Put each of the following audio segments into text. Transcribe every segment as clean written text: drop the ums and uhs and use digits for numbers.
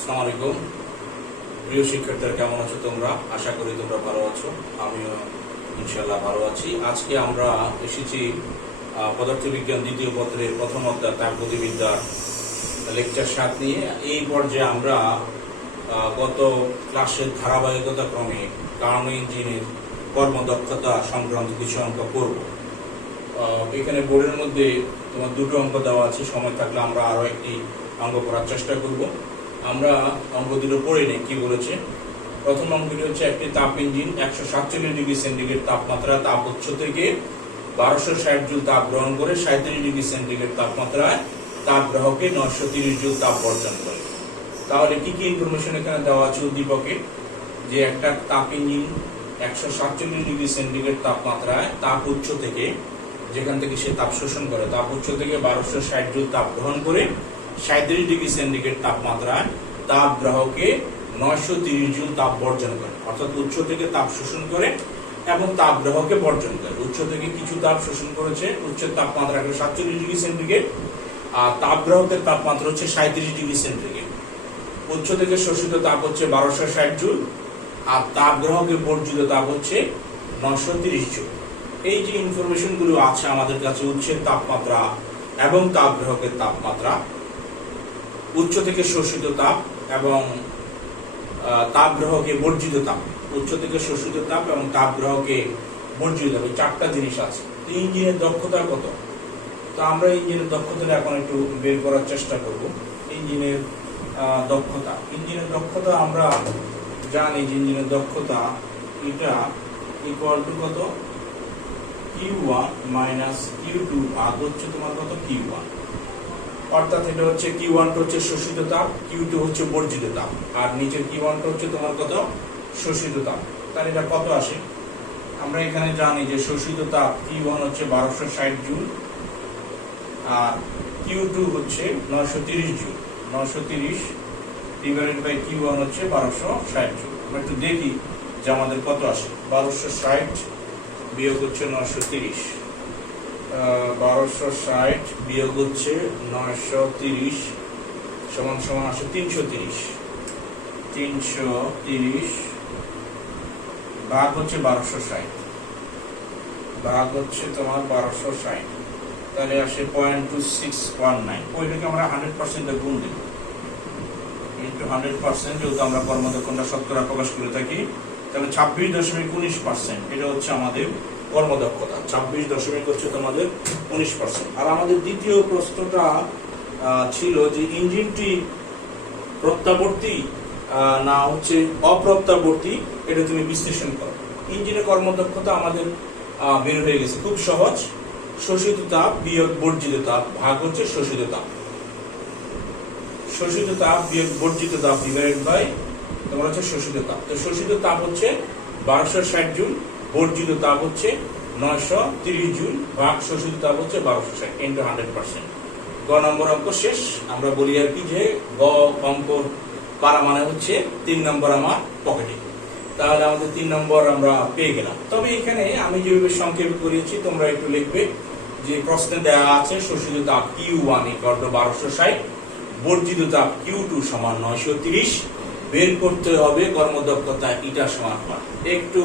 আসসালামু আলাইকুম প্রিয় শিক্ষার্থীরা, কেমন আছো তোমরা? আশা করি তোমরা ভালো আছো। আমিও ইনশাআল্লাহ ভালো আছি। আজকে আমরা এসেছি পদার্থবিজ্ঞান দ্বিতীয় পত্রের প্রথম অধ্যায় তাপগতিবিদ্যার লেকচার 7 নিয়ে। এই পর্যায়ে আমরা গত ক্লাসের ধারাবাহিকতা ক্রমে কার্নো ইঞ্জিনের কর্মদক্ষতা সংক্রান্ত কিছু অঙ্ক করব। এখানে বোর্ডের মধ্যে তোমার দুটো অঙ্ক দেওয়া আছে, সময় থাকলে আমরা আরো একটি অঙ্ক করার চেষ্টা করব। আমরা অঙ্ক দুটো পড়ে নেই কি বলেছে। প্রথম অঙ্কটি হচ্ছে একটি তাপ ইঞ্জিন 147 ডিগ্রি সেন্টিগ্রেড তাপমাত্রা তাপ উৎস থেকে 1260 জুল তাপ গ্রহণ করে 37 ডিগ্রি সেন্টিগ্রেড তাপমাত্রায় তাপ গ্রাহকে 930 জুল তাপ বর্জন করে। তাহলে কি কি ইনফরমেশন এখানে দেওয়া আছে উদ্দীপকে? যে একটা তাপ ইঞ্জিন 147 ডিগ্রি সেন্টিগ্রেড তাপমাত্রায় তাপ উৎস থেকে, যেখান থেকে সে তাপ শোষণ করে, তাপ উৎস থেকে 1260 জুল তাপ গ্রহণ করে 37 ডিগ্রি সেন্টিগ্রেড তাপমাত্রায় তাপ গ্রাহকে 930 জুল তাপ বর্জন করে। অর্থাৎ উৎস থেকে তাপ শোষণ করে এবং তাপ গ্রাহকে বর্জন করে। উৎস থেকে কিছু তাপ শোষণ করেছে, উচ্চের তাপমাত্রা 47 ডিগ্রি সেন্টিগ্রেড, আর তাপ গ্রাহকের তাপমাত্রা হচ্ছে 37 ডিগ্রি সেন্টিগ্রেড। উৎস থেকে শোষিত তাপ হচ্ছে 1260 জুল, আর তাপ গ্রাহকের বর্জিত তাপ হচ্ছে 930 জুল। এই যে ইনফরমেশন গুলো আছে আমাদের কাছে, উৎসের তাপমাত্রা এবং তাপ গ্রাহকের তাপমাত্রা, উৎস থেকে শোষিত তাপ এবং তাপ গ্রাহকে বর্জিত তাপ, উৎস থেকে শোষিত তাপ এবং তাপ গ্রাহকে বর্জিত তাপ, এই চারটা জিনিস আছে। ইঞ্জিনের দক্ষতা কত? তো আমরা ইঞ্জিনের দক্ষতাটা এখন একটু বের করার চেষ্টা করব। ইঞ্জিনের দক্ষতা আমরা জানি যে ইঞ্জিনের দক্ষতা এটা ইকুয়াল টু কত? Q1 মাইনাস Q2 ভাগ হচ্ছে তোমার কত? Q1। অর্থাৎ এটা হচ্ছে Q1 হচ্ছে শোষিত তাপ, Q2 হচ্ছে বর্জিত তাপ, আর নিচের Q1 হচ্ছে তোমার কত? শোষিত তাপ। তাহলে এটা কত আসে? আমরা এখানে জানি যে শোষিত তাপ Q1 হচ্ছে 1260 জুল, আর Q2 হচ্ছে 930 জুল। 930 ডিভাইডেড বাই Q1 হচ্ছে 1260 জুল। আমরা একটু দেখি যে আমাদের কত আসে। 1260 বিয়োগ হচ্ছে 930, 1260 বিয়োগ হচ্ছে 930 সমান সমান আসে 330। 330 ভাগ হচ্ছে 1260, ভাগ হচ্ছে তোমার 1260, তাহলে আসে 0.2619। ওইটাকে আমরা 100% গুণ দেব ইন্টু 100%, যেহেতু আমরা কর্মদক্ষতা শতকরা প্রকাশ করে থাকি, তাহলে 26.19%। এটা হচ্ছে আমাদের কর্মদক্ষতা। 26 হচ্ছে তোমাদের 19%। আর আমাদের দ্বিতীয় প্রশ্নটা ছিল যে ইঞ্জিনটি প্রত্যাবর্তী না হচ্ছে অপ্রত্যাবর্তী, এটা তুমি বিশ্লেষণ করো। ইঞ্জিনের কর্মদক্ষতা আমাদের বের হয়ে গেছে, খুব সহজ। শোষিত তাপ বিয়োগ বর্জিত তাপ ভাগ হচ্ছে শোষিত তাপ। শোষিত তাপ বিয়োগ বর্জিত তাপ ডিভাইডেড বাই তোমার হচ্ছে শোষিত তাপ। তো শোষিত তাপ হচ্ছে 1260 জুল, বর্জিত তাপ হচ্ছে 930 জুল, ভাগ শোষিত তাপ হচ্ছে 1260 ইন্টু 100%। গ নম্বর অঙ্ক শেষ। আমরা বলি আর কি যে গ অঙ্ক পারা মানে হচ্ছে 3 নম্বর আমার পকেটে। তাহলে আমাদের 3 নম্বর আমরা পেয়ে গেলাম। তবে এখানে আমি যেভাবে সংক্ষেপ করেছি তোমরা একটু লিখবে যে প্রশ্নে দেওয়া আছে শোষিত তাপ Q1 = 1260, বর্জিত তাপ Q2 সমান 930, বের করতে হবে কর্মদক্ষতা ইটা সমান হয়। একটু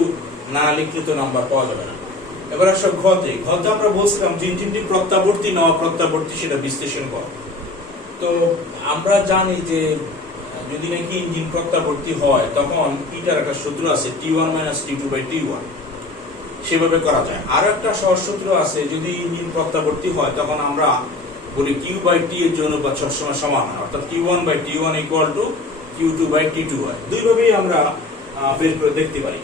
না লিখলে তো নাম্বার পাওয়া যাবে না। এবার আসো ঘতে আমরা বলছিলাম যে ইঞ্জিনটি প্রত্যাবর্তী না অপ্রত্যাবর্তী সেটা বিশ্লেষণ করো। তো আমরা জানি যে যদি নাকি ইঞ্জিন প্রত্যাবর্তী হয় তখন ইটার একটা সূত্র আছে T1 - T2/T1, সেভাবে করা যায়। আর একটা সহজ সূত্র আছে, যদি ইঞ্জিন প্রত্যাবর্তী হয় তখন আমরা বলি Q/T এর জন্য বা সবসময় সমান হয়, অর্থাৎ Q1/T1 = Q2/T2 হয়। দুইভাবেই আমরা বের করে দেখতে পারি।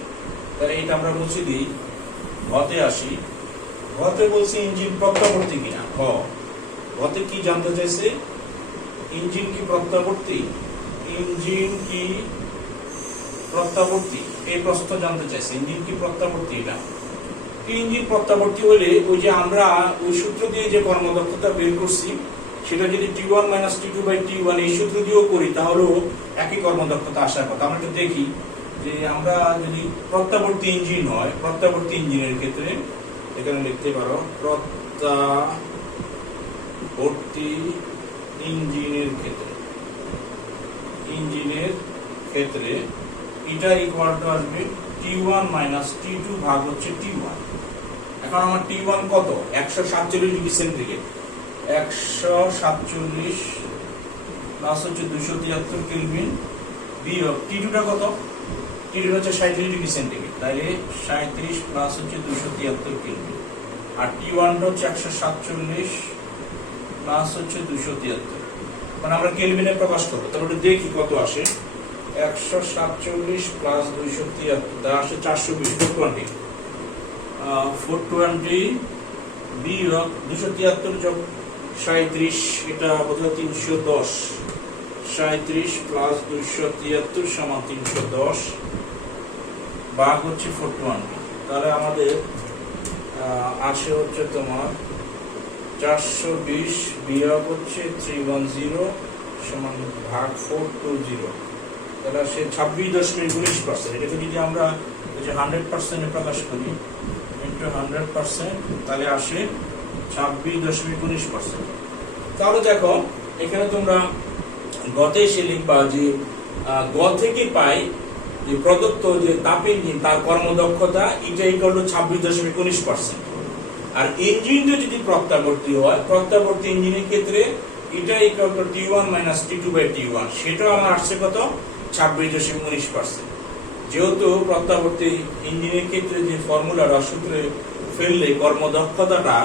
তাহলে এটা আমরা বলছি দিই। ঘতে আসি। ঘতে বলছি ইঞ্জিন প্রত্যাবর্তী কিনা। ঘতে কি জানতে চাইছে? ইঞ্জিন কি প্রত্যাবর্তী? ইঞ্জিন কি প্রত্যাবর্তী, এই প্রশ্ন জানতে চাইছে। ইঞ্জিন কি প্রত্যাবর্তী? এটা ইঞ্জিন প্রত্যাবর্তী হলে ওই যে আমরা ওই সূত্র দিয়ে যে কর্মদক্ষতা বের করছি সেটা যদি T1 - T2/T1 এই সূত্র দিয়েও করি তাহলেও একই কর্মদক্ষতা আসার কথা। আমরা একটু দেখি যে আমরা যদি প্রত্যাবর্তী ইঞ্জিন হয়, প্রত্যাবর্তী ইঞ্জিনের ক্ষেত্রে এখানে লিখতে পারো প্রত্যাবর্তী ইঞ্জিনের ক্ষেত্রে ইঞ্জিন ক্ষেত্রে এটা ইকুয়াল টু আসবে T1 মাইনাস T2 ভাগ হচ্ছে T1। এখন আমার T1 কত? 147 ডিগ্রি সেন্টিগ্রেড। 147 প্লাস হচ্ছে 273 কেলভিন বিয়োগ T2 টা কত? T2 হচ্ছে 37 ডিগ্রি সেন্টিগ্রেড, তাইলে 37 প্লাস হচ্ছে 273 কেলভিন। আর T1 হচ্ছে 147 প্লাস হচ্ছে 273, মানে আমরা কেলভিনে প্রকাশ করবো। তারপরে দেখি কত আসে। 147 প্লাস 273 তা আসে 420, 420 বিয়োগ 273 যোগ 37, এটা বোধহয় 310। 37 প্লাস 273 সমান 310 ভাগ হচ্ছে 420, তাহলে আমাদের আসে হচ্ছে তোমার 420 বিয়োগ হচ্ছে 310 সমান ভাগ 420, তাহলে আসে 26.19%। এটাকে যদি আমরা 100% প্রকাশ করি ইন্টু 100%, তাহলে আসে 26.19%। তাহলে দেখো এখানে তোমরা গতে এসে লিখবা যে গ থেকে পাই যে প্রদত্ত যে তাপ ইঞ্জিন তার কর্মদক্ষতা এটা ইকুয়াল টু 26.19%। আর ইঞ্জিনটা যদি প্রত্যাবর্তী হয়, প্রত্যাবর্তী ইঞ্জিনের ক্ষেত্রে এটা equal to T1 minus T2 by T1, সেটাও আমার আসছে কত? 26.19%। যেহেতু প্রত্যাবর্তী ইঞ্জিনের ক্ষেত্রে যে ফর্মুলা বা সূত্রে ফেললে কর্মদক্ষতাটা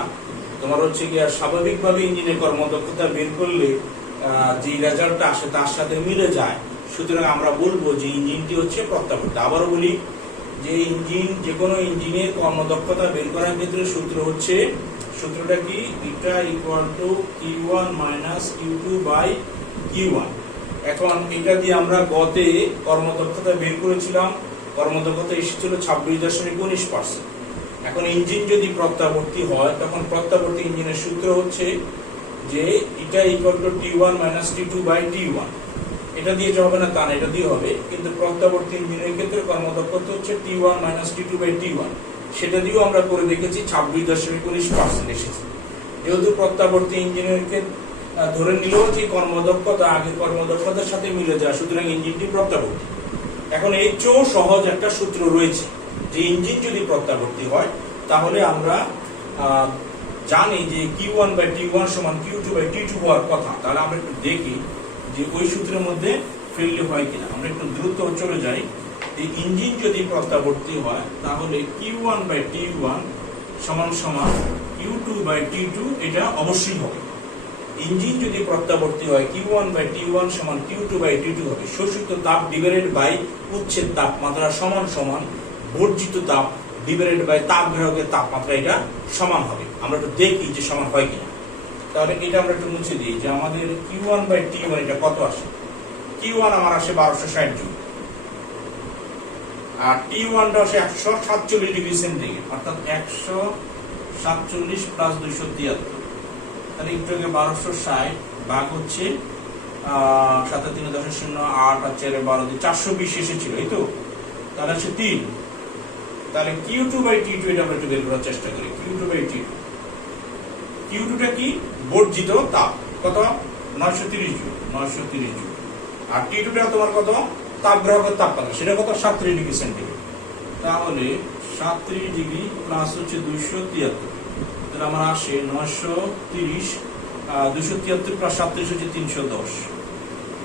তোমার হচ্ছে কি স্বাভাবিকভাবে ইঞ্জিনের কর্মদক্ষতা বের করলে যে রেজাল্টটা আসে তার সাথে মিলে যায়, সুতরাং আমরা বলবো যে ইঞ্জিনটি হচ্ছে প্রত্যাবর্তী। আবারও বলি যে ইঞ্জিন, যে কোনো ইঞ্জিনের কর্মদক্ষতা বের করার ক্ষেত্রে সূত্রটা কি? এটা equal to Q1 minus Q2 by Q1। এখন এটা দিয়ে আমরা গতে কর্মদক্ষতা বের করেছিলাম, কর্মদক্ষতা এসেছিল 26.19%। এখন ইঞ্জিন যদি প্রত্যাবর্তী হয়, তখন প্রত্যাবর্তী ইঞ্জিনের সূত্র হচ্ছে যে এটা equal to T1 minus T2 by T1। এটা দিয়ে যে হবে না তা না, এটা দিয়ে হবে, কিন্তু প্রত্যাবর্তী ইঞ্জিনের ক্ষেত্রে কর্মদক্ষতা হচ্ছে T1 minus T2 by T1, সেটা দিয়েও আমরা করে দেখেছি 26.19% এসেছে। যেহেতু প্রত্যাবর্তী ইঞ্জিনের ক্ষেত্রে ধরে নিল যে কর্মদক্ষতা আগের কর্মদক্ষতার সাথে মিলে যায়, সুতরাং ইঞ্জিনটি প্রত্যাবর্তী। এখন এর চেয়েও সহজ একটা সূত্র রয়েছে যে ইঞ্জিন যদি প্রত্যাবর্তী হয় তাহলে আমরা জানি যে Q1 বাই T1 সমান Q2 বাই T2 হওয়ার কথা। তাহলে আমরা একটু দেখি যে ওই সূত্রের মধ্যে ফেললে হয় কিনা। আমরা একটু দ্রুত চলে যাই। এই ইঞ্জিন যদি প্রত্যাবর্তী হয় তাহলে Q1 বাই T1 সমান সমান Q2 বাই T2, এটা অবশ্যই হবে। ইঞ্জিন যদি প্রত্যাবর্তী হয় Q1 বাই T1 সমান Q2 বাই T2 হবে। শোষিত তাপ ডিভাইডেড বাই উচ্ছেদ তাপমাত্রা সমান সমান বর্জিত তাপ ডিভাইডেড বাই তাপ গ্রাহকের তাপমাত্রা, এটা সমান হবে। আমরা একটু দেখি যে সমান হয় কিনা। তাহলে এটা আমরা একটু মুছে দিই যে আমাদের Q1 বাই T1 এটা কত আসে। Q1 আমার আসে 1260 জুল, আর T1 টা আসে 147 ডিগ্রি সেন্টিগ্রেড, অর্থাৎ 147 প্লাস 273, তাহলে একটু আগে 1260 ভাগ হচ্ছে 7.3.08 আর 4 420 এসেছিল, এই তো। তাহলে হচ্ছে 3, তাহলে Q2 বাই T2 এটা আমরা একটু বের করার চেষ্টা করি। Q2 বাই T2, Q2 টা কি? বর্জিত তাপ, কত? 930 জুল, 930 জুল। আর T2 টা তোমার কত? তাপ গ্রাহকের তাপমাত্রা, সেটা কত? 37 ডিগ্রি সেন্টিগ্রেড। তাহলে 37 ডিগ্রি প্লাস হচ্ছে 273, তাহলে আমার আসে 930, 273 প্লাস 37 হচ্ছে 310,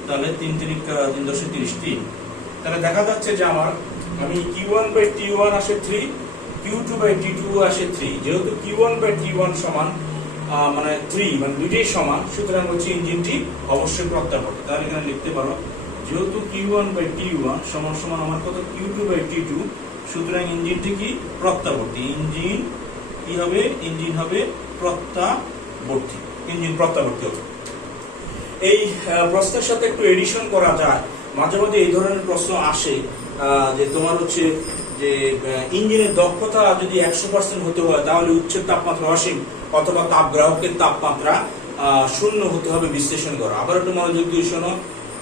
তাহলে 3 3 10 30, 3। তাহলে দেখা যাচ্ছে যে আমি Q1 বাই T1 আসে 3, Q2 বাই T2 আসে 3। যেহেতু Q1 বাই T1 সমান মানে 3, মানে দুইটাই সমান, সুতরাং হচ্ছে ইঞ্জিনটি অবশ্যই প্রত্যাবর্তী। তাহলে এখানে লিখতে পারো যেহেতু Q1 বাই T1 সমান সমান আমার কত? Q2 বাই T2, সুতরাং ইঞ্জিনটি কি? প্রত্যাবর্তী। ইঞ্জিন কি হবে? ইঞ্জিন হবে প্রত্যাবর্তী, ইঞ্জিন প্রত্যাবর্তী হবে। এই প্রশ্নের সাথে একটু এডিশন করা যায়, মাঝে মাঝে এই ধরনের প্রশ্ন আসে যে তোমার হচ্ছে যে ইঞ্জিনের দক্ষতা যদি 100% হতে হয় তাহলে উচ্ছেদ তাপমাত্রা অসীম অথবা তাপ গ্রাহকের তাপমাত্রা 0 হতে হবে বিশ্লেষণ করা। আবার একটু মনোযোগ দিয়ে শোনো,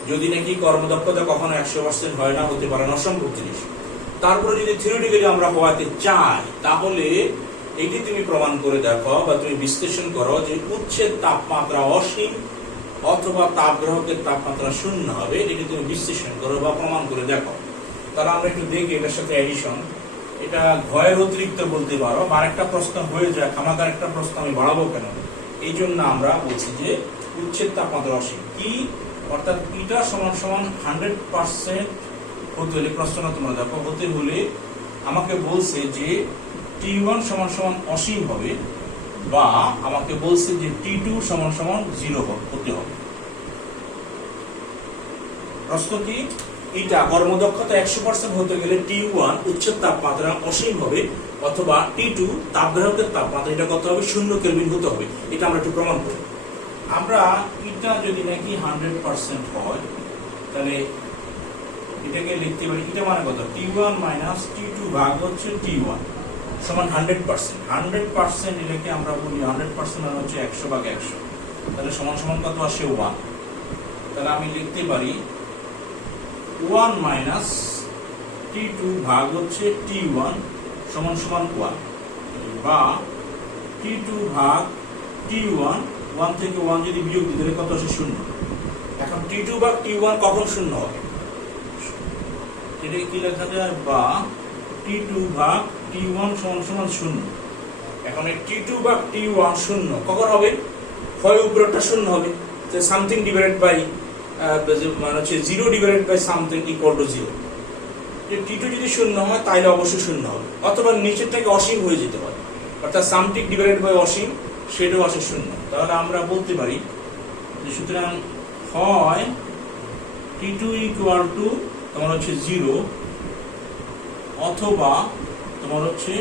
যদি নাকি কর্মদক্ষতা কখনো 100% হয় না, হতে পারে না, অসম্ভব জিনিস। তারপরে যদি থিওরিটিক্যালি আমরা হওয়াতে চাই তাহলে এটি তুমি প্রমাণ করে দেখো বা তুমি বিশ্লেষণ করো যে উচ্ছেদ তাপমাত্রা অসীম অথবা তাপগ্রাহকের তাপমাত্রা শূন্য হবে। এটি তুমি বিশ্লেষণ করো বা প্রমাণ করে দেখো। তাহলে আমরা একটু দেখি এটার সাথে এডিশন। এটা ঘয়ের অতিরিক্ত বলতে পারো, আর একটা প্রশ্ন হয়ে যায়, খামাকার একটা প্রশ্ন আমি বাড়াবো কেন, এই জন্য আমরা বলছি যে উচ্ছেদ তাপমাত্রা অসীম কি, অর্থাৎ এটা সমান সমান 100% হতে হলে, প্রশ্নটা তোমরা দেখো, হতে হলে আমাকে বলছে যে T1 সমান সমান অসীম হবে, বা আমাকে বলছে যে T2 সমান সমান 0 হতে হবে। প্রশ্ন কি, এটা কর্মদক্ষতা 100% হতে গেলে T1 উচ্ছেদ তাপমাত্রা অসীম হবে, অথবা T2 তাপগ্রাহকের তাপমাত্রা এটা কত হবে, 0 কেলভিন হতে হবে। এটা আমরা একটু প্রমাণ করি। আমরা এটা যদি নাকি 100% হয়, তাহলে এটাকে লিখতে পারি, এটা মানে কত, T1 মাইনাস T2 ভাগ হচ্ছে T1 সমান 100%। 100% এটাকে আমরা বলি 100% মানে হচ্ছে 100 ভাগ 100, তাহলে সমান সমান কত আসে 1। তাহলে আমি লিখতে পারি 1 মাইনাস T2 ভাগ হচ্ছে T1 সমান সমান 1, বা T2 ভাগ T1, 1 থেকে 1 যদি বিয়োগ দিই তাহলে কত আসে, 0। এখন T2 ভাগ T1 কখন শূন্য হবে, এটা কি লেখা যায়, বা T2 ভাগ T1 সমান সমান 0। এখন এই T2 ভাগ T1 শূন্য কখন হবে, হয় উপরেরটা শূন্য হবে, যে সামথিং ডিভাইডেড বাই মানে হচ্ছে 0 divided by something equal to 0। যে T2 যদি শূন্য হয় তাহলে অবশ্যই শূন্য হবে, অথবা নিচেরটাকে অসীম হয়ে যেতে পারে, অর্থাৎ সামথিং ডিভাইডেড বাই অসীম, সেটাও আসে শূন্য। তাহলে আমরা বলতে পারি যে সুতরাং হয় T2 ইকুয়াল টু তোমার হচ্ছে 0, অথবা তোমার হচ্ছে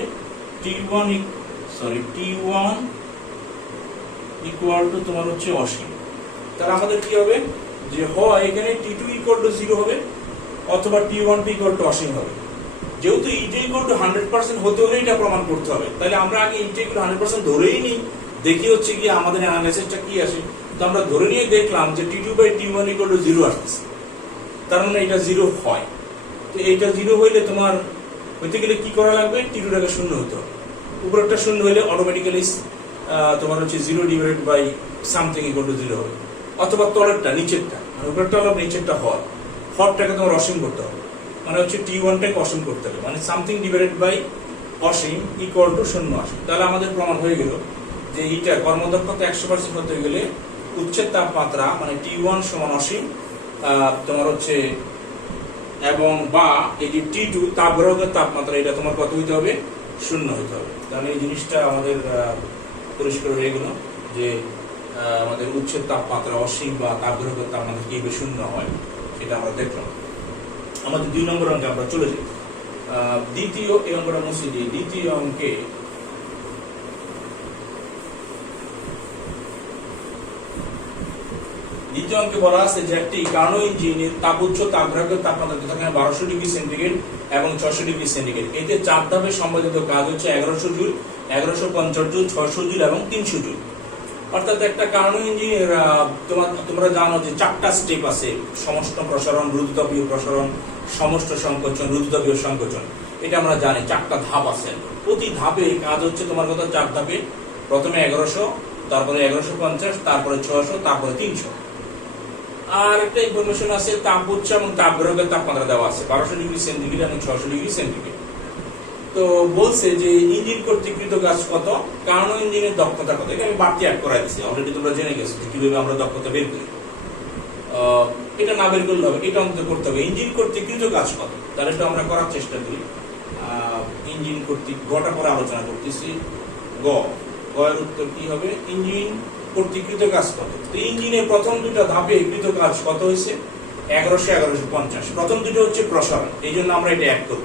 T1 ইকুয়াল টু তোমার হচ্ছে অসীম। তাহলে আমাদের কি হবে, যে হয় এখানে T2 ইকুয়াল টু 0 হবে, অথবা T1 ইকুয়াল টু অসীম হবে। যেহেতু ইটা ইকুয়াল টু 100% হতে হলে এটা প্রমাণ করতে হবে, তাহলে আমরা আগে ইটা ইকুয়াল 100% ধরেই নিই, দেখি হচ্ছে কি আমাদের অ্যানালাইসিসটা কি আসে। তো আমরা ধরে নিয়ে দেখলাম যে T2 by T1 equal to 0 আসছে, তার মানে এটা 0 হয়। তো এইটা 0 হইলে তোমার হইতে গেলে কি করা লাগবে, T2টাকে শূন্য হতে হবে। উপরেরটা শূন্য হইলে অটোমেটিক্যালি তোমার হচ্ছে 0 divided by something equal to 0 হবে, অথবা তলেরটা নিচেরটা, মানে উপরেরটা হলো নিচেরটা হয়, হরটাকে তোমার অসীম করতে হবে, মানে হচ্ছে T1টাকে অসীম করতে হবে, মানে সামথিং ডিভাইডেড বাই অসীম ইকুয়াল টু 0 আসে। তাহলে আমাদের প্রমাণ হয়ে গেল যে এইটা কর্মদক্ষতা 100% হতে গেলে উচ্ছেদ তাপমাত্রা মানে T1 সমান অসীম তোমার হচ্ছে, এবং বা এই যে T2 তাপগ্রাহকের তাপমাত্রা এটা তোমার কত হইতে হবে, 0 হইতে হবে। তাহলে এই জিনিসটা আমাদের পরিষ্কার হয়ে গেল যে আমাদের উচ্ছেদ তাপমাত্রা অসীম বা তাপগ্রাহকের তাপমাত্রা কিভাবে 0 হয়, সেটা আমরা দেখলাম। আমাদের 2 নম্বর অঙ্কে আমরা চলে যাই। দ্বিতীয় এই অঙ্কটা মুছে দিই। দ্বিতীয় অঙ্কে বলা আছে যে একটি কার্নো ইঞ্জিনের তাপোচ্চ তাপগ্রাহকের তাপমাত্রা যথাক্রমে 1200 ডিগ্রি সেন্টিগ্রেড এবং 600 ডিগ্রি সেন্টিগ্রেড। এতে চাপ ধাপে সম্পাদিত কাজ হচ্ছে 1100 জুল, 1150 জুল, 600 জুল এবং 300 জুল। অর্থাৎ একটা কার্নো ইঞ্জিনের তোমরা জানো যে 4টা স্টেপ আছে, সমষ্ট প্রসারণ, রুদ্ধতাপীয় প্রসারণ, সমষ্ট সংকোচন, রুদ্ধতাপীয় সংকোচন। এটা আমরা জানি 4টা ধাপ আছে। প্রতি ধাপে কাজ হচ্ছে তোমার কথা 4 ধাপে, প্রথমে 1100, তারপরে 1150, তারপরে 600, তারপরে 300। আর একটা ইনফরমেশন আছে তাপোচ্চ এবং তাপগ্রাহকের তাপমাত্রা দেওয়া আছে 1200 ডিগ্রি সেন্টিগ্রেড এবং 600 ডিগ্রি সেন্টিগ্রেড। তো বলছে যে ইঞ্জিন কর্তৃকৃত কাজ কত, কার্নো ইঞ্জিনের দক্ষতা কত। এটা আমি বাড়তি অ্যাড করাই দিচ্ছি, অলরেডি তোমরা জেনে গেছো কিভাবে আমরা দক্ষতা বের করি। এটা না বের করলে হবে, এটা অন্তত করতে হবে। ইঞ্জিন কর্তৃকৃত কাজ কত, তাহলে এটা আমরা করার চেষ্টা করি। ইঞ্জিন কর্তৃক গটা পরে আলোচনা করতেছি। এর উত্তর কি হবে, ইঞ্জিন কর্তৃকৃত কাজ কত। তো ইঞ্জিনের প্রথম 2টা ধাপে কৃত কাজ কত হয়েছে, 1100, 1150। প্রথম 2টা হচ্ছে প্রসারণ, এই জন্য আমরা এটা অ্যাড করব।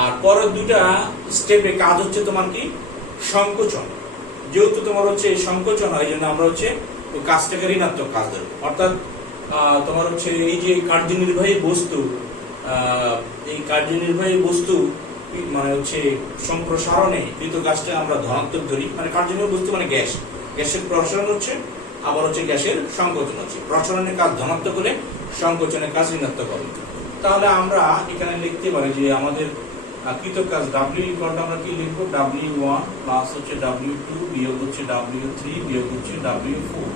আর পরের 2টা স্টেপে কাজ হচ্ছে তোমার কি, সংকোচন। যেহেতু তোমার হচ্ছে সংকোচন হয়, এই জন্য আমরা হচ্ছে ওই কাজটাকে ঋণাত্মক কাজ দেবো। অর্থাৎ তোমার হচ্ছে এই যে কার্যনির্বাহী বস্তু, এই কার্যনির্বাহী বস্তু মানে হচ্ছে সম্প্রসারণে কৃত কাজটা আমরা ধনাত্মক ধরি। মানে কার্যনির্বাহী বস্তু মানে গ্যাস, গ্যাসের প্রসারণ হচ্ছে, আবার হচ্ছে গ্যাসের সংকোচন হচ্ছে। প্রসারণের কাজ ধনাত্মক হলে সংকোচনের কাজ ঋণাত্মক হবে। তাহলে আমরা এখানে লিখতে পারি যে আমাদের কৃত কাজ W ইকুয়াল আমরা কি লিখবো, W1 প্লাস হচ্ছে W2 বিয়োগ হচ্ছে W3 বিয়োগ হচ্ছে W4।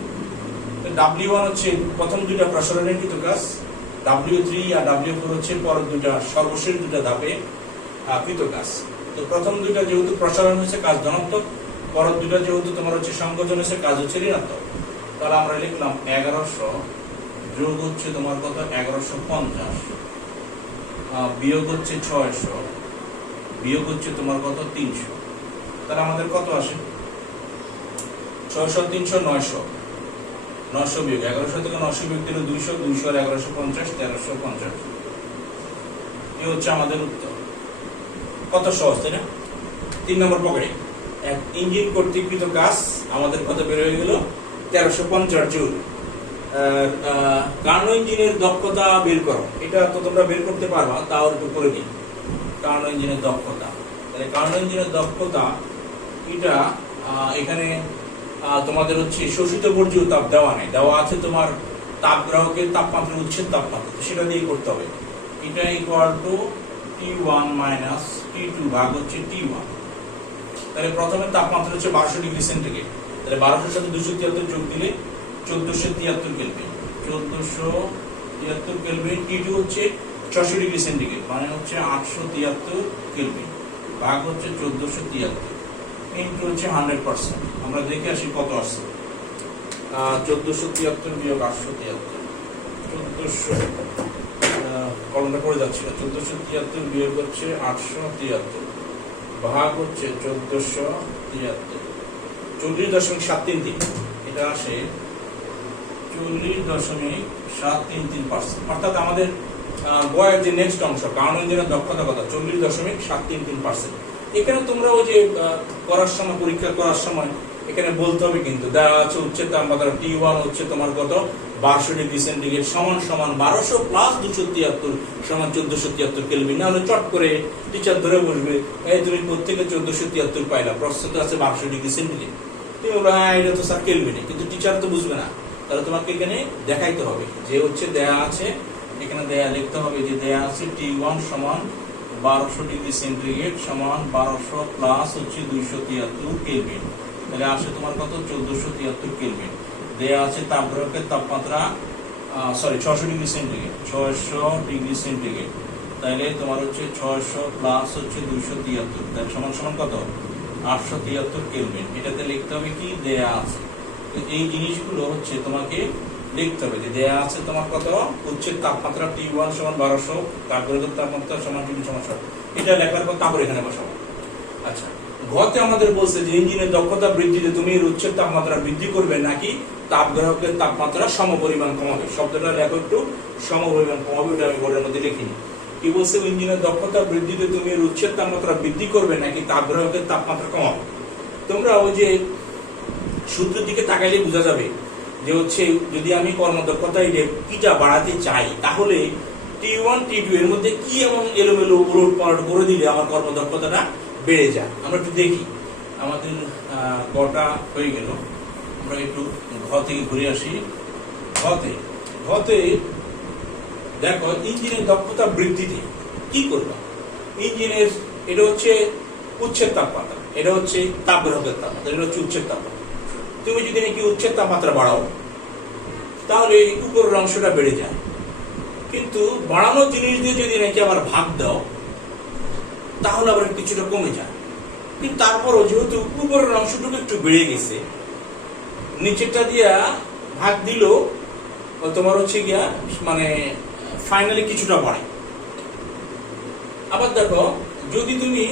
W1 হচ্ছে প্রথম দুইটা প্রসারণের কৃত কাজ, W3 আর W4 হচ্ছে পরের দুইটা সর্বশেষ দুইটা ধাপে কৃত কাজ। তো প্রথম দুইটা যেহেতু প্রসারণ হচ্ছে কাজ ধনাত্মক, পরের দুইটা যেহেতু তোমার হচ্ছে সংকোচন হচ্ছে কাজ হচ্ছে ঋণাত্মক। তাহলে আমরা লিখলাম 1100 যোগ হচ্ছে তোমার কত 1150 বিয়োগ হচ্ছে 600 বিয়োগ হচ্ছে তোমার কত 300। তাহলে আমাদের কত আসে 600 300 900, 900 বিয়োগ 1100 থেকে 900 বিয়োগ দিলে 200, 200 আর 1150 1350। এই হচ্ছে আমাদের উত্তর। কত সহজ তাই না? 3 নম্বর পকেটে এক ইঞ্জিন কর্তৃকৃত কাজ আমাদের কত বের হয়ে গেল 1350 জুল। কার্নো ইঞ্জিনের দক্ষতা বের করো, এটা তো তোমরা বের করতে পারবা, তাও একটু করে দিই। কার্নো ইঞ্জিনের দক্ষতা, তাহলে কার্নো ইঞ্জিনের দক্ষতা এটা এখানে তোমাদের হচ্ছে শোষিত বর্জ্য তাপ দেওয়া নেই, দেওয়া আছে তোমার তাপগ্রাহকের তাপমাত্রা উচ্ছেদ তাপমাত্রা, তো সেটা দিয়ে করতে হবে। এটা equal to T1 minus T2 ভাগ হচ্ছে T1। তাহলে প্রথমে তাপমাত্রা হচ্ছে 1200 ডিগ্রি সেন্টিগ্রেড, তাহলে 1200 সাথে 273 যোগ দিলে 1473 কেলভিন, 1473 কেলভিন। T2 হচ্ছে 600 ডিগ্রি সেন্টিগ্রেড, মানে হচ্ছে 873 কেলভিন ভাগ হচ্ছে 1473 ইন্টু হচ্ছে 100%। আমরা দেখে আসি কত আসছে। 1473 বিয়োগ 873, 1400 কলমটা করে যাচ্ছিল, 1473 বিয়োগ হচ্ছে 873 ভাগ হচ্ছে 1473, 40.733। এটা আসে 40.733%। অর্থাৎ আমাদের বয়ের যে নেক্সট অংশ কার্নো ইঞ্জিনের দক্ষতা কত 40.733%। এখানে তোমরা ওই যে করার সময় পরীক্ষা করার সময় এখানে বলতে হবে কিন্তু দেওয়া আছে উচ্ছেদ তাপমাত্রা T1 হচ্ছে তোমার কত 1200 ডিগ্রি সেন্টিগ্রেড সমান 1200 প্লাস 273 সমান 1473 কেলভিন। না হলে চট করে টিচার ধরে বসবে এই তুমি প্রত্যেকে 1473 পাইলা, প্রশ্ন তো আছে 1200 ডিগ্রি সেন্টিগ্রেড, তুমি এটা তো স্যার কেলভিনে, কিন্তু টিচার তো বুঝবে না। তাহলে তোমাকে এখানে দেখাইতে হবে যে হচ্ছে দেয়া আছে, এখানে দেয়া লিখতে হবে যে দেয়া আছে T1 সমান 1200 ডিগ্রি সেন্টিগ্রেড সমান 1200 প্লাস হচ্ছে 273 কেলভিন, তাহলে আসে তোমার কত 1473 কেলভিন। দেয়া আছে তাপগ্রাহকের তাপমাত্রা 600 ডিগ্রি সেন্টিগ্রেড, 600 ডিগ্রি সেন্টিগ্রেড, তাহলে তোমার হচ্ছে 600 প্লাস হচ্ছে 273, তাহলে সমান কত 873 কেলভিন। এটাতে লিখতে হবে কি দেয়া আছে। এই জিনিসগুলো হচ্ছে তোমাকে লিখতে হবে যে দেয়া আছে তোমার কত উচ্ছেদ তাপমাত্রা T1 সমান 1200, তাপগ্রাহকের তাপমাত্রা সমান T2 সমান 7। এটা লেখার পর তারপর এখানে বসাবো। আচ্ছা, ঘতে আমাদের বলছে যে ইঞ্জিনের দক্ষতা বৃদ্ধিতে তুমি এর উচ্ছেদ তাপমাত্রা বৃদ্ধি করবে নাকি তাপগ্রাহকের তাপমাত্রা সমপরিমাণ কমাবে। শব্দটা লেখো একটু, সমপরিমাণ কমাবে, ওটা আমি বোর্ডের মধ্যে লিখিনি। কি বলছে ইঞ্জিনের দক্ষতা বৃদ্ধিতে তুমি এর উচ্ছেদ তাপমাত্রা বৃদ্ধি করবে নাকি তাপগ্রাহকের তাপমাত্রা কমাবে। তোমরা ওই যে সূত্রের দিকে তাকাইলে বোঝা যাবে যে হচ্ছে যদি আমি কর্মদক্ষতা কিটা বাড়াতে চাই তাহলে T1 T2 এর মধ্যে কি এমন এলোমেলো উলট পালট করে দিলে আমার কর্মদক্ষতাটা বেড়ে যায়। আমরা একটু দেখি, আমাদের কটা হয়ে গেল, আমরা একটু ঘ থেকে ঘুরে আসি। ঘতে দেখো ইঞ্জিনের দক্ষতা বৃদ্ধিতে কি করবা। ইঞ্জিনের এটা হচ্ছে উচ্ছেদ তাপমাত্রা, এটা হচ্ছে তাপগ্রাহকের তাপমাত্রা, এটা হচ্ছে উচ্ছেদ তাপমাত্রা। তুমি যদি নাকি উচ্ছেদ তাপমাত্রা বাড়াও তাহলে উপরের অংশটা বেড়ে যায়, কিন্তু বাড়ানোর জিনিস দিয়ে যদি নাকি আবার ভাগ দাও তাহলে আবার কিছুটা কমে যায়। কিন্তু তারপরও যেহেতু উপরের অংশটুকু একটু বেড়ে গেছে, নিচেরটা দিয়া ভাগ দিল তোমার হচ্ছে গিয়া মানে ফাইনালি কিছুটা বাড়ে। আবার দেখো যদি তুমি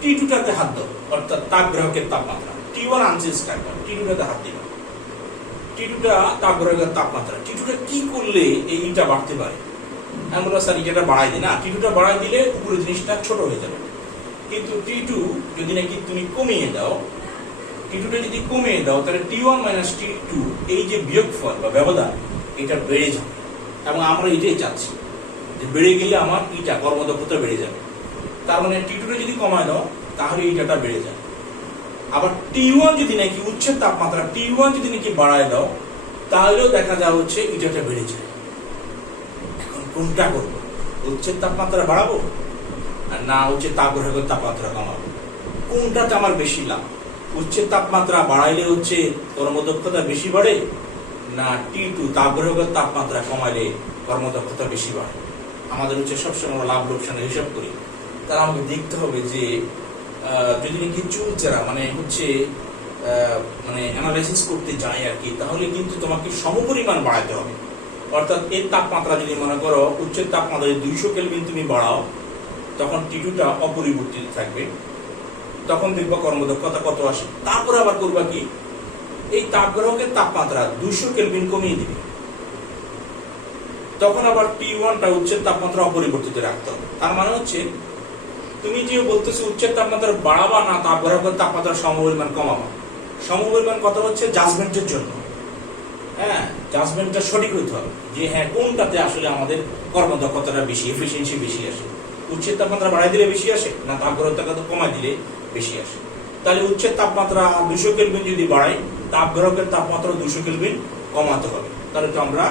T2টাতে হাত দাও, অর্থাৎ তাপগ্রাহকের তাপমাত্রা T1 আনচেঞ্জ থাকবে, T2টাতে হাত দিবা, T2টা তাপগ্রাহকের তাপমাত্রা, T2টা কি করলে এই ইটা বাড়তে পারে। আমরা স্যার ইটা বাড়াই দিই না, T2টা বাড়াই দিলে উপরে জিনিসটা ছোট হয়ে যাবে। কিন্তু T2 যদি নাকি তুমি কমিয়ে দাও, T2টা যদি কমিয়ে দাও তাহলে T1 মাইনাস T2 এই যে বিয়োগফল বা ব্যবধান এটা বেড়ে যাবে, এবং আমরা এটাই চাচ্ছি যে বেড়ে গেলে আমার ইটা কর্মদক্ষতা বেড়ে যাবে। তার মানে T2টা যদি কমায় দাও তাহলে ইটাটা বেড়ে যায়। আবার T1 যদি নাকি উচ্ছেদ তাপমাত্রা T1 যদি নাকি বাড়ায় দাও তাহলেও দেখা যায় হচ্ছে ইটাটা বেড়ে যায়। এখন কোনটা করবো, উচ্ছেদ তাপমাত্রা বাড়াবো আর না হচ্ছে তাপগ্রাহকের তাপমাত্রা কমাবো, কোনটাতে আমার বেশি লাভ। উচ্ছেদ তাপমাত্রা বাড়াইলে হচ্ছে কর্মদক্ষতা বেশি বাড়ে, না T2 তাপগ্রহকের তাপমাত্রা কমাইলে কর্মদক্ষতা বেশি বাড়ে? আমাদের হচ্ছে সবসময় আমরা লাভ লোকসানের হিসাব করি, তাহলে আমাকে দেখতে হবে যে যদি নাকি চুলচেরা মানে হচ্ছে মানে অ্যানালাইসিস করতে যাই আর কি, তাহলে কিন্তু তোমাকে সমপরিমাণ বাড়াতে হবে। অর্থাৎ এর তাপমাত্রা যদি মনে করো উচ্চের তাপমাত্রা যদি 200 কেলভিন তুমি বাড়াও, তখন T2টা অপরিবর্তিত থাকবে, তখন দেখবো কর্মদক্ষতা কত আসে। তারপরে আবার করবা কি, এই তাপগ্রহকের তাপমাত্রা 200 কেলভিন কমিয়ে দিবে, তখন আবার T1টা উচ্চের তাপমাত্রা অপরিবর্তিত রাখতে হবে। তার মানে হচ্ছে তুমি যে বলতেছো উচ্চের তাপমাত্রা বাড়াবা না তাপগ্রহকের তাপমাত্রা সমপরিমাণ কমাবা, সমপরিমাণ কথা হচ্ছে জাজমেন্টের জন্য। হ্যাঁ, জাজমেন্টটা সঠিক হইতে হবে যে হ্যাঁ কোনটাতে আসলে আমাদের কর্মদক্ষতাটা বেশি, এফিসিয়েন্সি বেশি আসে। উচ্চের তাপমাত্রা বাড়াই দিলে বেশি আসে না তাপগ্রহকতা কমাই দিলে বেশি আসে? তাহলে উচ্চের তাপমাত্রা 200 কেলভিন যদি বাড়াই, তাপগ্রহকের তাপমাত্রা 200 কেলভিন কমাতে হবে। তাহলে তো আমরা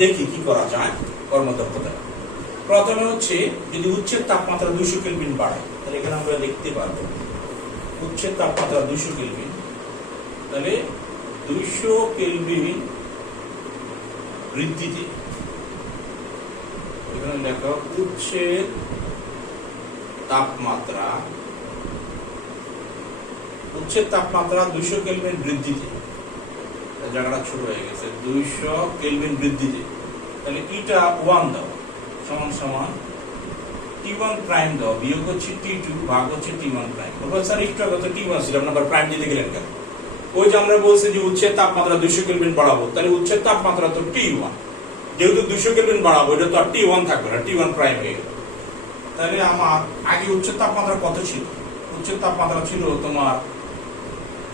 দেখি কি করা যায় কর্মদক্ষতা। প্রথমে হচ্ছে যদি উচ্চের তাপমাত্রা 200 কেলভিন বাড়ায়, তাহলে এখানে আমরা দেখতে পারবো উচ্চের তাপমাত্রা 200 কেলভিন, তাহলে 200 কেলভিন বৃদ্ধিতে এখানে লেখা উচ্চের তাপমাত্রা 200 কেলভিন বৃদ্ধিতে, জায়গাটা ছোট হয়ে গেছে, 200 কেলভিন বৃদ্ধিতে, তাহলে এটা 1 দাও সমান সমান T1 প্রাইম দাও বিয়োগ হচ্ছে T2 ভাগ হচ্ছে T1 প্রাইম। ওটা স্যার একটু আগে তো T1 ছিল, আপনার প্রাইম দিতে গেলেন কেন? ওই যে আমরা বলছি যে উচ্চের তাপমাত্রা 200 কেলভিন বাড়াবো, তাহলে উচ্চের তাপমাত্রা তো T1, যেহেতু 200 কেলভিন বাড়াবো এটা তো আর T1 থাকবে না, T1 প্রাইম হয়ে গেল। তাহলে আমার আগে উচ্চের তাপমাত্রা কত ছিল? উচ্চের তাপমাত্রা ছিল তোমার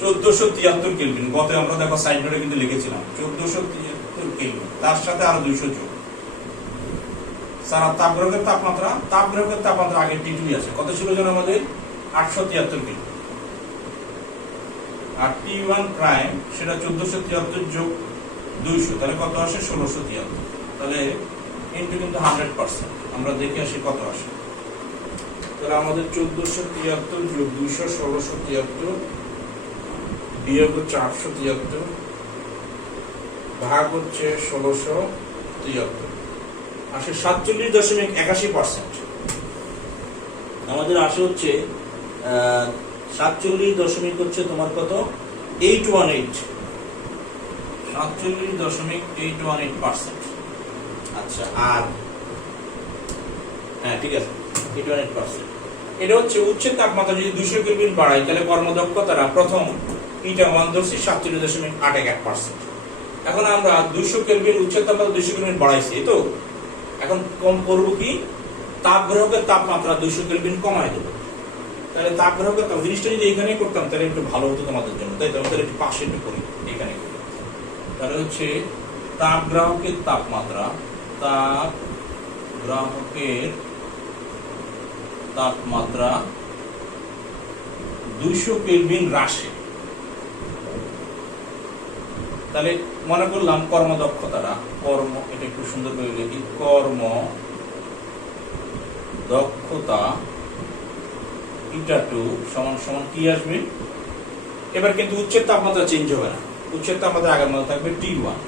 1473 কেলভিন। গত আমরা দেখো সাইড নোটে কিন্তু লিখেছিলাম 1473 কেলভিন, তার সাথে আরো 200 যোগ। সারা তাপগ্রহকের তাপমাত্রা আগে T2 আছে, কত ছিল যেন আমাদের 873 কেলভিন, আর T1 প্রাইম সেটা 1473 যোগ 200, তাহলে কত আসে 1673। তাহলে ইনটু কিন্তু 100%, আমরা দেখে আসি কত আসে। তাহলে আমাদের 1473 যোগ 200 1673 বিয়োগ হচ্ছে 873 ভাগ হচ্ছে 1673, আসে 47.81%। আমাদের আসে হচ্ছে 47 হচ্ছে তোমার কত 818, 47.818%। আচ্ছা, আর হ্যাঁ ঠিক আছে 818%। এটা হচ্ছে উচ্চের তাপমাত্রা যদি 200 কেলভিন বাড়াই, তাহলে কর্মদক্ষতাটা প্রথম এটা 1 ধরছি 47.81%। এখন আমরা 200 কেলভিন উচ্চের তাপমাত্রা 200 কেলভিন বাড়াইছি, তো এখন কম করব কি, তাপগ্রহকের তাপমাত্রা 200 কেলভিন কমাই দেবো। তাহলে তাপগ্রহকের জিনিসটা যদি এখানে করতাম তাহলে একটু ভালো হতো তোমাদের জন্য, তাই তো আমাদের একটু পাশে একটু করি এখানে। তাহলে হচ্ছে তাপগ্রাহকের তাপমাত্রা 200 কেলভিন হ্রাসে, তাহলে মনে করলাম কর্মদক্ষতাটা এটা একটু সুন্দর করে লিখি, কর্মদক্ষতা এটা2 সমান সমান কি আসবে? এবার কিন্তু উচ্চের তাপমাত্রা চেঞ্জ হবে না, উচ্চের তাপমাত্রা আগের মতো থাকবে T1,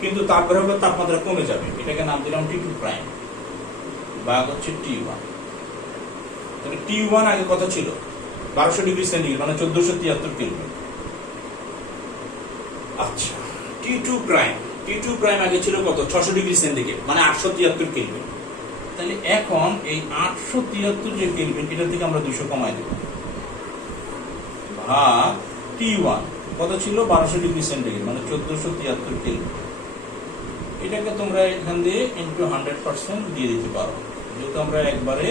কিন্তু তাপগ্রহকের তাপমাত্রা কমে যাবে, এটাকে নাম দিলাম T2 প্রাইম ভাগ হচ্ছে T1। তাহলে T1 আগে কত ছিল 1200 ডিগ্রি সেন্টিগ্রেড, মানে 1473 কেলভিন। আচ্ছা, T2 প্রাইম আগে ছিল কত 600 ডিগ্রি সেন্টিগ্রেড, মানে 873 কেলভিন। তাহলে এখন এই 873 যে কেলভিন, এটা থেকে আমরা 200 কমাই দেব ভাগ T1 কত ছিল 1200 ডিগ্রি সেন্টিগ্রেড, মানে 1473 কেলভিন। এটাকে তোমরা এখান দিয়ে ইনটু 100% দিয়ে দিতে পারো, যেহেতু আমরা একবারে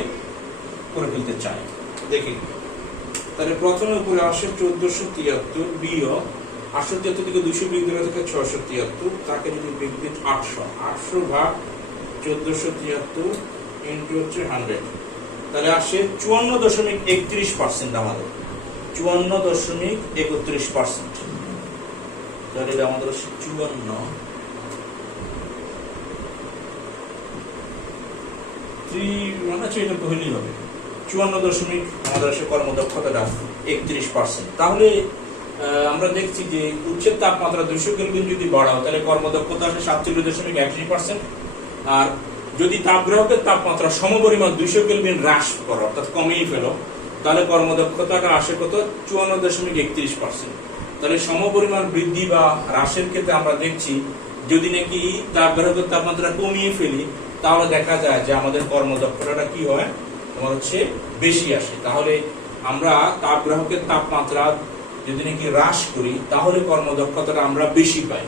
করে ফেলতে চাই। দেখি, তাহলে প্রথমে উপরে আসে 1473 বিয়োগ 873 থেকে 200 বিয়োগ দিলে থাকে 673, তাকে যদি বিয়োগ দিই 800 ভাগ 1473 ইনটু হচ্ছে 100, তাহলে আসে 54.31% আমাদের, 54.31%। তাহলে এটা আমাদের 54 এটা তো হইলেই হবে 54 আমাদের আসে কর্মদক্ষতাটা 31%। তাহলে আমরা দেখছি যে উচ্চের তাপমাত্রা 200 কেলভিন যদি বাড়াও তাহলে কর্মদক্ষতা আসে 47.81%। আর যদি তাপগ্রাহকের তাপমাত্রা সমপরিমাণ 200 কেলভিন হ্রাস করো অর্থাৎ কমিয়ে ফেলো তাহলে কর্মদক্ষতাটা আসে কত 54.31%। তাহলে সমপরিমাণ বৃদ্ধি বা হ্রাসের ক্ষেত্রে আমরা দেখছি যদি নাকি তাপগ্রাহকের তাপমাত্রা কমিয়ে ফেলি তাহলে দেখা যায় যে আমাদের কর্মদক্ষতাটা কি হয় তোমার হচ্ছে বেশি আসে। তাহলে আমরা তাপগ্রাহকের তাপমাত্রা যদি নাকি হ্রাস করি তাহলে কর্মদক্ষতাটা আমরা বেশি পাই।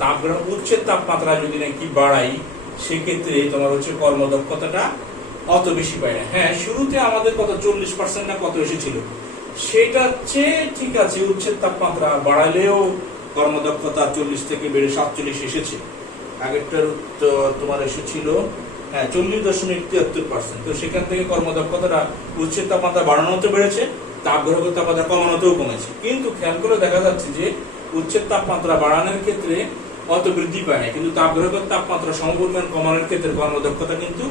তাপগ্রাহক উচ্চের তাপমাত্রা যদি নাকি বাড়াই সেক্ষেত্রে তোমার হচ্ছে কর্মদক্ষতাটা অত বেশি পাই না। হ্যাঁ, শুরুতে আমাদের কত 40% না কত এসেছিল, সেটা হচ্ছে ঠিক আছে, উচ্চের তাপমাত্রা বাড়ালেও কর্মদক্ষতা 40 থেকে বেড়ে 47 এসেছে। আগেরটার তোমার এসেছিল 40.73%। তো সেখান থেকে কর্মদক্ষতাটা উচ্চের তাপমাত্রা বাড়ানোতে বেড়েছে, তাপগ্রাহকের তাপমাত্রা কমানোতেও কমেছে। কিন্তু খেয়াল করে দেখা যাচ্ছে যে উচ্চের তাপমাত্রা বাড়ানোর ক্ষেত্রে অত বৃদ্ধি পায় না, কিন্তু তাপগ্রাহকের তাপমাত্রা সমপরিমাণ কমানোর ক্ষেত্রে কর্মদক্ষতা কিন্তু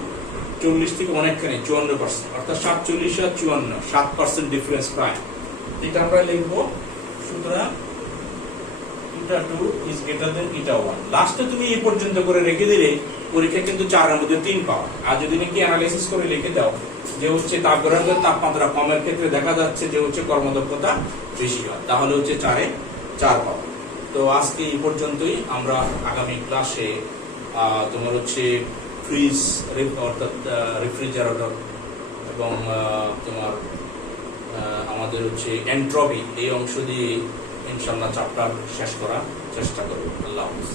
40 থেকে অনেকখানি 54%, অর্থাৎ 47 আর 54 7% ডিফারেন্স পায়। এটা আমরা লিখবো। সুতরাং এটা 2 ইজ গ্রেটার দেন এটা 1। লাস্টে তুমি এই পর্যন্ত করে রেখে দিলে পরীক্ষা কিন্তু 4 এর মধ্যে 3 পাও। আর যদি নাকি অ্যানালাইসিস করে লিখে দাও যে হচ্ছে তাপগ্রাহকের তাপমাত্রা কমের ক্ষেত্রে দেখা যাচ্ছে যে হচ্ছে কর্মদক্ষতা বেশি হয়, তাহলে হচ্ছে 4 এ 4 পাবো। তো আজকে এই পর্যন্তই। আমরা আগামী ক্লাসে তোমার হচ্ছে ফ্রিজ অর্থাৎ রেফ্রিজারেটর এবং তোমার আমাদের হচ্ছে এন্ট্রপি এই অংশ দিয়ে ইনশাআল্লাহ চ্যাপ্টার শেষ করার চেষ্টা করব। আল্লাহ হাফেজ।